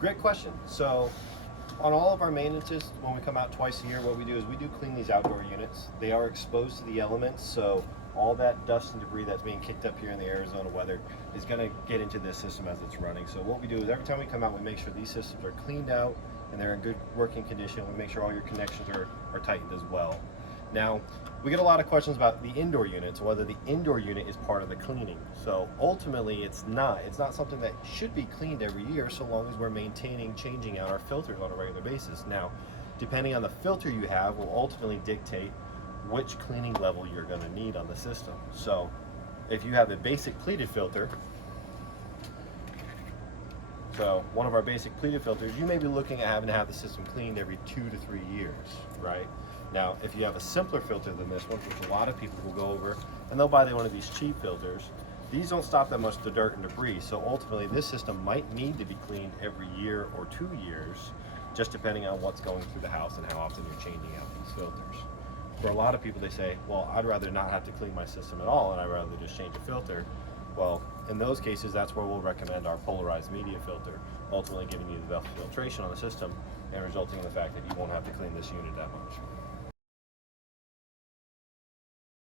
Great question. So on all of our maintenances, when we come out twice a year, what we do is we do clean these outdoor units. They are exposed to the elements, so all that dust and debris that's being kicked up here in the Arizona weather is going to get into this system as it's running. So what we do is every time we come out, we make sure these systems are cleaned out and they're in good working condition. We make sure all your connections are tightened as well. Now, we get a lot of questions about the indoor units, whether the indoor unit is part of the cleaning. So ultimately, it's not. It's not something that should be cleaned every year, so long as we're maintaining, changing out our filters on a regular basis. Now, depending on the filter you have will ultimately dictate which cleaning level you're going to need on the system. So if you have a basic pleated filter, so one of our basic pleated filters, you may be looking at having to have the system cleaned every 2 to 3 years, right? Now, if you have a simpler filter than this one, which a lot of people will go over, and they'll buy one of these cheap filters, these don't stop that much the dirt and debris, so ultimately this system might need to be cleaned every year or 2 years, just depending on what's going through the house and how often you're changing out these filters. For a lot of people, they say, well, I'd rather not have to clean my system at all, and I'd rather just change a filter. Well, in those cases, that's where we'll recommend our polarized media filter, ultimately giving you the best filtration on the system and resulting in the fact that you won't have to clean this unit that much.